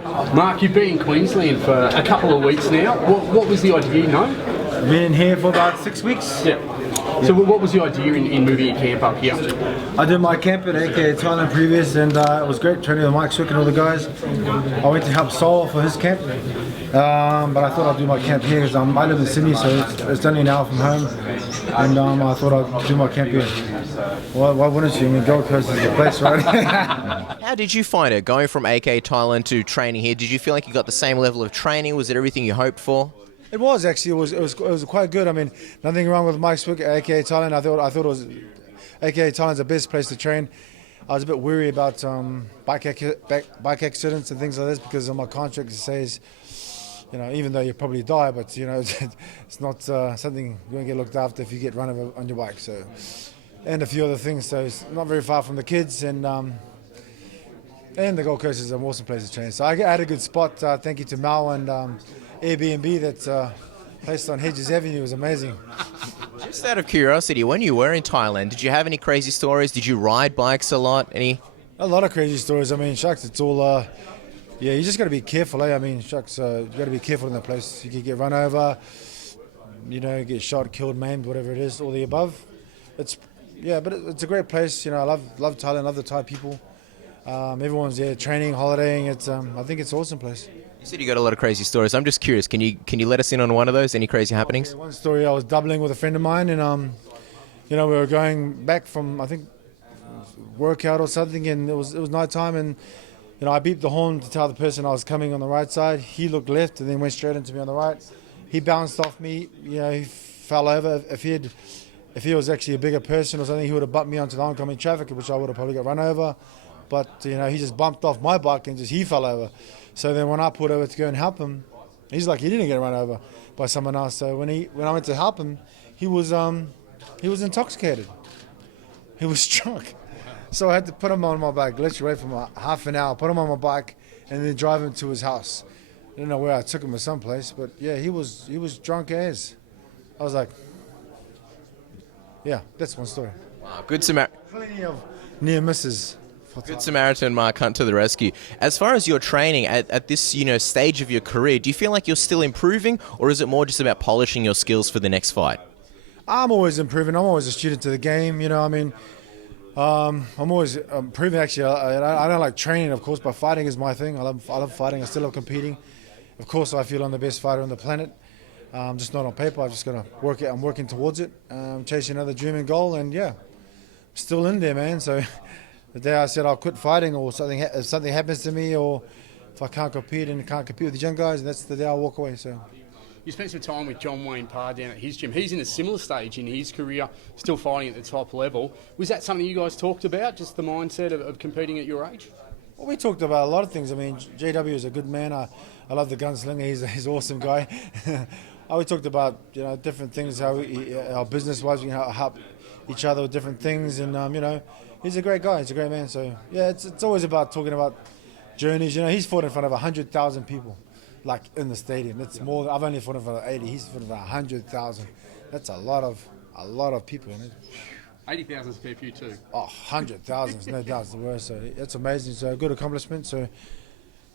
Mark, you've been in Queensland for a couple of weeks now. What was the idea, Been here for about 6 weeks. Yeah. So what was the idea in moving your camp up here? I did my camp at AK Thailand previous, and it was great training with Mike Swick and all the guys. I went to help Sol for his camp, but I thought I'd do my camp here because I live in Sydney, so it's only an hour from home, and I thought I'd do my camp here. Well, why wouldn't you? I mean, Gold Coast is the place, right? How did you find it, going from AK Thailand to training here? Did you feel like you got the same level of training? Was it everything you hoped for? It was actually. It was quite good. I mean, nothing wrong with Mike Swick at AK Thailand. I thought it was AK Thailand's the best place to train. I was a bit weary about bike accidents and things like this because of my contract. It says, even though you probably die, but it's not something you won't get looked after if you get run over on your bike. So, and a few other things. So it's not very far from the kids, and the Gold Coast is an awesome place to train. So I had a good spot. Thank you to Mal and Airbnb that's placed on Hedges Avenue. It was amazing. Just out of curiosity, when you were in Thailand, did you have any crazy stories? Did you ride bikes a lot? A lot of crazy stories. I mean, shucks, it's all, you just got to be careful, eh? I mean, shucks, you got to be careful in that place. You can get run over, get shot, killed, maimed, whatever it is, all the above. But it's a great place. I love Thailand, love the Thai people. Everyone's there training, holidaying. I think it's an awesome place. You said you got a lot of crazy stories. I'm just curious. Can you let us in on one of those? Any crazy happenings? Okay, one story. I was doubling with a friend of mine, and we were going back from I think workout or something, and it was night time, and I beeped the horn to tell the person I was coming on the right side. He looked left and then went straight into me on the right. He bounced off me. He fell over. If he was actually a bigger person or something, he would have bumped me onto the oncoming traffic, which I would have probably got run over. But he just bumped off my bike and he fell over. So then when I pulled over to go and help him, he's like, he didn't get run over by someone else. So when I went to help him, he was intoxicated. He was drunk. So I had to put him on my bike, literally wait for half an hour, put him on my bike, and then drive him to his house. I don't know where I took him to someplace, but yeah, he was drunk as. I was like, yeah, that's one story. Wow, good Samaritan. Plenty of near misses. Good Samaritan, Mark Hunt to the rescue. As far as your training at this stage of your career, do you feel like you're still improving, or is it more just about polishing your skills for the next fight? I'm always improving. I'm always a student to the game. I'm always improving. Actually, I don't like training, of course, but fighting is my thing. I love fighting. I still love competing. Of course, I feel I'm the best fighter on the planet. Just not on paper. I'm just gonna work it. I'm working towards it. Chasing another dream and goal, and yeah, still in there, man. So. The day I said I'll quit fighting, or if something happens to me, or if I can't compete with the young guys, that's the day I'll walk away. So, you spent some time with John Wayne Pardee down at his gym. He's in a similar stage in his career, still fighting at the top level. Was that something you guys talked about, just the mindset of competing at your age? Well, we talked about a lot of things. I mean, JW is a good man. I love the gunslinger. He's an awesome guy. We talked about different things, how our business-wise we can help each other with different things, and he's a great guy. He's a great man. So yeah, it's always about talking about journeys. He's fought in front of 100,000 people, like in the stadium. That's more. I've only fought in front of 80. He's fought in front of 100,000. That's a lot of people. 80,000 is a fair few too. Oh, 100,000, no doubt, it's the worst. So that's amazing. So a good accomplishment. So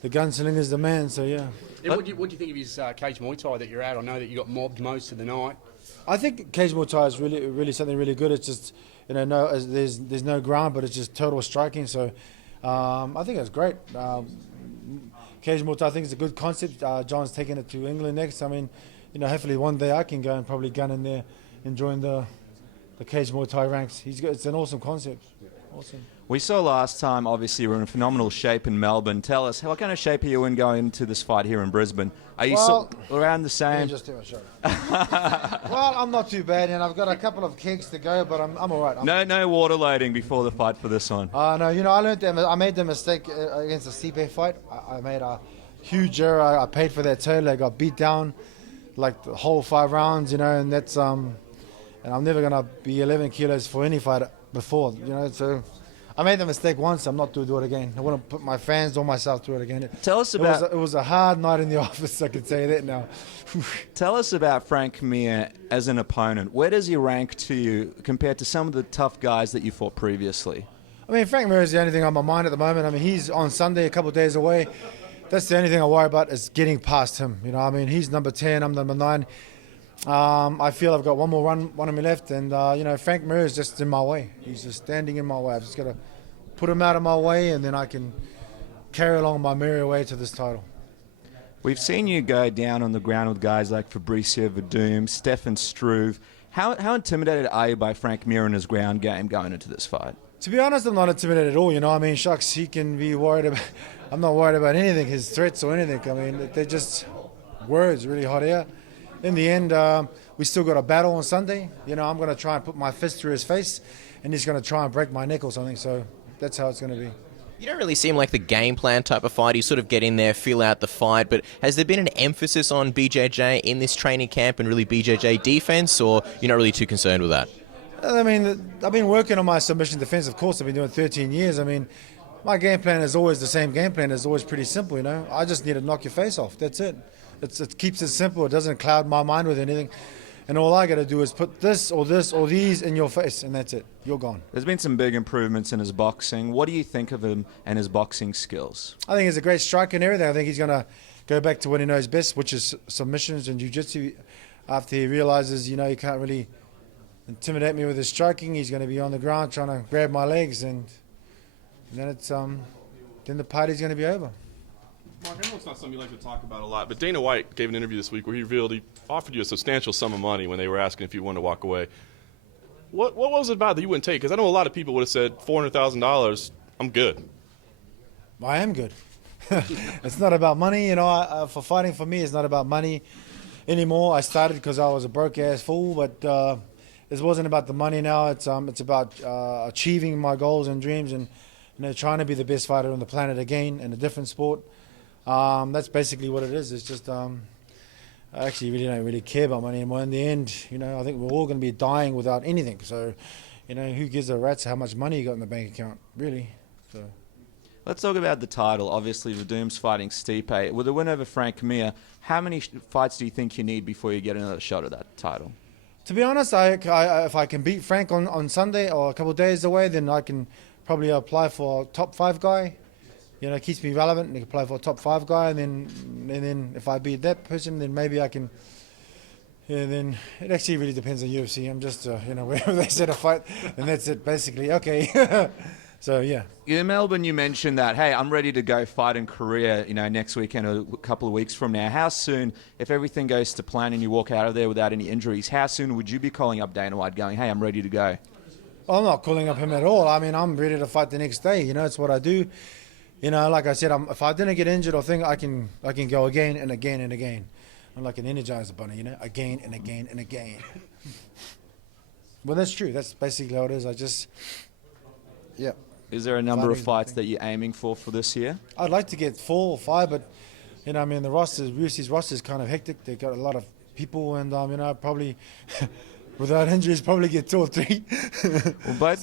the gunslinger's the man. So yeah. What do you think of his cage Muay Thai that you're at? I know that you got mobbed most of the night. I think cage Muay Thai is really something really good. It's just there's no ground, but it's just total striking. So I think it's great. Cage Muay Thai, I think it's a good concept. John's taking it to England next. I mean, hopefully one day I can go and probably gun in there and join the cage Muay Thai ranks. It's an awesome concept. Awesome. We saw last time, obviously, you were in phenomenal shape in Melbourne. Tell us, what kind of shape are you in going into this fight here in Brisbane? Are you around the same? Just do a show. Well, I'm not too bad, and I've got a couple of kegs to go, but I'm all right. No water loading before the fight for this one. No, I learned that. I made the mistake against the Stipe fight. I made a huge error. I paid for that total. I got beat down like the whole 5 rounds, and that's and I'm never gonna be 11 kilos for any fight before, so. I made the mistake once. I'm not to do it again. I want to put my fans or myself through it again. Tell us about. It was a hard night in the office. I can tell you that now. Tell us about Frank Mir as an opponent. Where does he rank to you compared to some of the tough guys that you fought previously? I mean, Frank Mir is the only thing on my mind at the moment. I mean, he's on Sunday, a couple of days away. That's the only thing I worry about is getting past him. You know, I mean, he's number 10, I'm number 9. I feel I've got one more run on me left, and you know, Frank Mir is just in my way. He's just standing in my way. I've just got to put him out of my way, and then I can carry along my merry way to this title. We've seen you go down on the ground with guys like Fabricio Verdum, Stefan Struve. How intimidated are you by Frank Mir and his ground game going into this fight? To be honest, I'm not intimidated at all. You know, I mean, shucks, he can be worried about. I'm not worried about anything, his threats or anything. I mean, they're just words, really hot air. In the end, we still got a battle on Sunday. You know, I'm going to try and put my fist through his face, and he's going to try and break my neck or something. So that's how it's going to be. You don't really seem like the game plan type of fighter. You sort of get in there, feel out the fight, but has there been an emphasis on BJJ in this training camp and really BJJ defense, or you're not really too concerned with that? I mean, I've been working on my submission defense, of course. I've been doing 13 years. I mean, my game plan is always the same game plan. It's always pretty simple, you know. I just need to knock your face off. That's it. It keeps it simple. It doesn't cloud my mind with anything. And all I got to do is put this or these in your face, and that's it. You're gone. There's been some big improvements in his boxing. What do you think of him and his boxing skills? I think he's a great striker and everything. I think he's going to go back to what he knows best, which is submissions and jiu-jitsu. After he realizes, you know, he can't really intimidate me with his striking, he's going to be on the ground trying to grab my legs, and then it's then the party's going to be over. Mark, I know it's not something you like to talk about a lot, but Dana White gave an interview this week where he revealed he offered you a substantial sum of money when they were asking if you wanted to walk away. What was it about that you wouldn't take? Because I know a lot of people would have said $400,000, I'm good. I am good. It's not about money, you know. For fighting for me, it's not about money anymore. I started because I was a broke-ass fool, but it wasn't about the money now. It's about achieving my goals and dreams, and you know, trying to be the best fighter on the planet again in a different sport. That's basically what it is. It's just I actually really don't really care about money anymore. In the end, you know, I think we're all going to be dying without anything. So, you know, who gives a rat's how much money you got in the bank account, really? So. Let's talk about the title. Obviously, Verdum's fighting Stipe. With a win over Frank Mir, how many fights do you think you need before you get another shot at that title? To be honest, if I can beat Frank on Sunday or a couple of days away, then I can probably apply for a top 5 guy. You know, it keeps me relevant, and I can apply for a top 5 guy, and then if I beat that person, then maybe I can. Yeah, then it actually really depends on UFC. I'm just, you know, wherever they set a fight, and that's it, basically. Okay. So, yeah. In Melbourne, you mentioned that, hey, I'm ready to go fight in Korea, you know, next weekend or a couple of weeks from now. How soon, if everything goes to plan and you walk out of there without any injuries, how soon would you be calling up Dana White going, hey, I'm ready to go? Well, I'm not calling up him at all. I mean, I'm ready to fight the next day. You know, it's what I do. You know, like I said, if I didn't get injured or thing, I can go again and again and again. I'm like an Energizer bunny, you know, again and again and again. Well, that's true. That's basically how it is. I just, yeah. Is there a number of fights that you're aiming for this year? I'd like to get 4 or 5, but, you know, I mean, UFC's roster is kind of hectic. They've got a lot of people, and, you know, probably, without injuries, probably get 2 or 3. Well,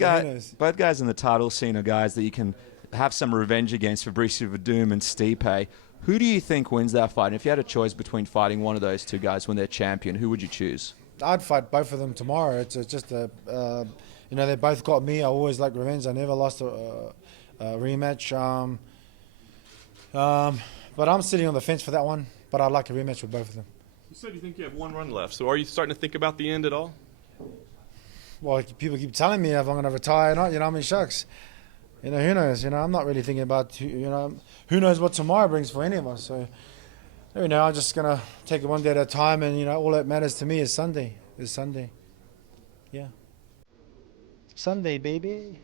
both guys in the title scene are guys that you can have some revenge against, Fabricio Verdum and Stipe. Who do you think wins that fight? And if you had a choice between fighting one of those 2 guys when they're champion, who would you choose? I'd fight both of them tomorrow. It's just you know, they both got me. I always like revenge. I never lost a rematch. But I'm sitting on the fence for that one. But I'd like a rematch with both of them. You said you think you have 1 run left. So are you starting to think about the end at all? Well, people keep telling me if I'm going to retire or not. You know, I mean, shucks. You know, who knows? You know, I'm not really thinking about, you know, who knows what tomorrow brings for any of us. So, you know, I'm just going to take it one day at a time. And, you know, all that matters to me is Sunday. Yeah. Sunday, baby.